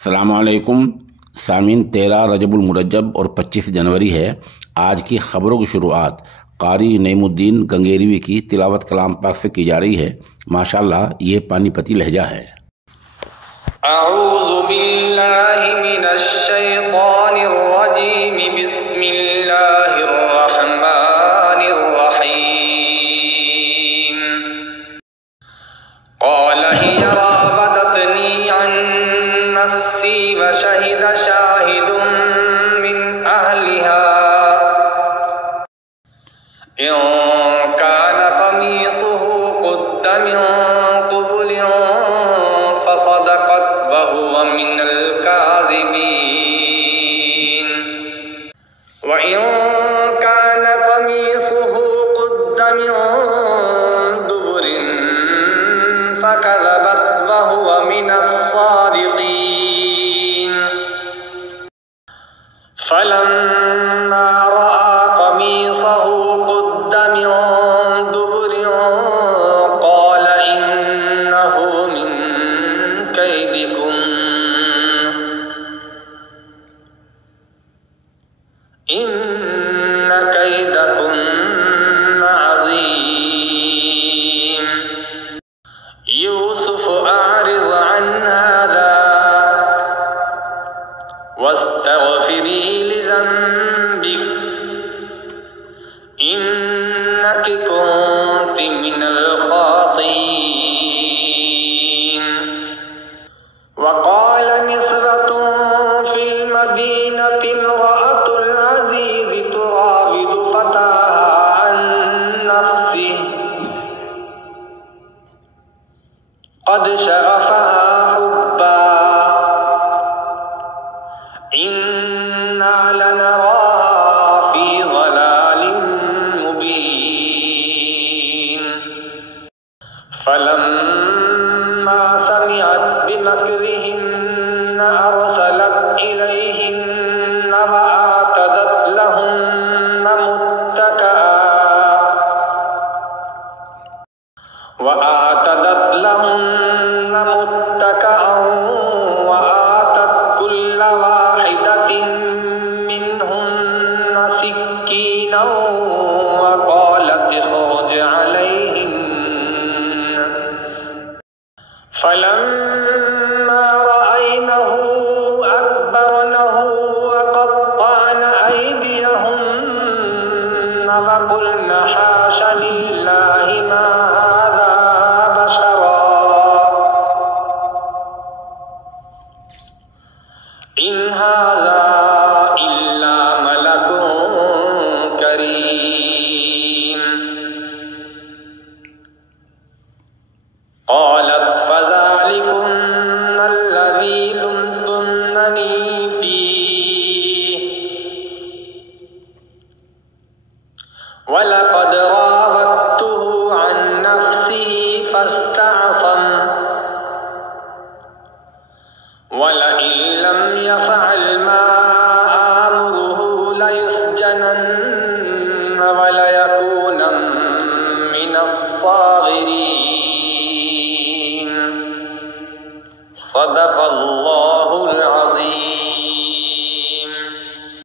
السلام علیکم سامعین، 13 رجب المرجب اور 25 جنوری ہے۔ آج کی خبروں کی شروعات قاری نعیم الدین گنگیروی کی تلاوت کلام پاک سے کی جا رہی ہے۔ ماشاءاللہ یہ پانی پتی لہجہ ہے۔ اعوذ باللہ من الشیطان الرجیم، بسم اللہ الرحمن الرحیم۔ قال هي راودتني عن نفسي وشهد شاهد من أهلها إن كان قميصه قد من قبل فصدقت وهو من الكاذبين وإن كان قميصه قد من دبر فكذبت وهو من الصادقين فلما رأى قميصه قد من دبر قال إنه من كيدكم إن كيدكن عظيم يوسف أعرض عن هذا واستغفري لذنبك إنك كنت من الخاطئين وقال نسوة في المدينة امرأة العزيز تراود فتاها عن نفسه قد شغفها حبا إنا لنراها في ضلال مبين فلما سمعت بمكرهن أرسلت إليهن وآتدت لهن متكئا وآتت كل واحدة منهن سكينا وقالت اخرج عليهن فلما رأينه أكبرنه وقطعن أيديهن وقلن حاش لله ما هذا بشرا إن هذا إلا ملك كريم قالت فذلكن الذي لمتنني فيه ولقد راودته عن نفسه فاستعصم ولئن لم يفعل ما آمره ليسجنن وليكون من الصاغرين صدق الله العظيم۔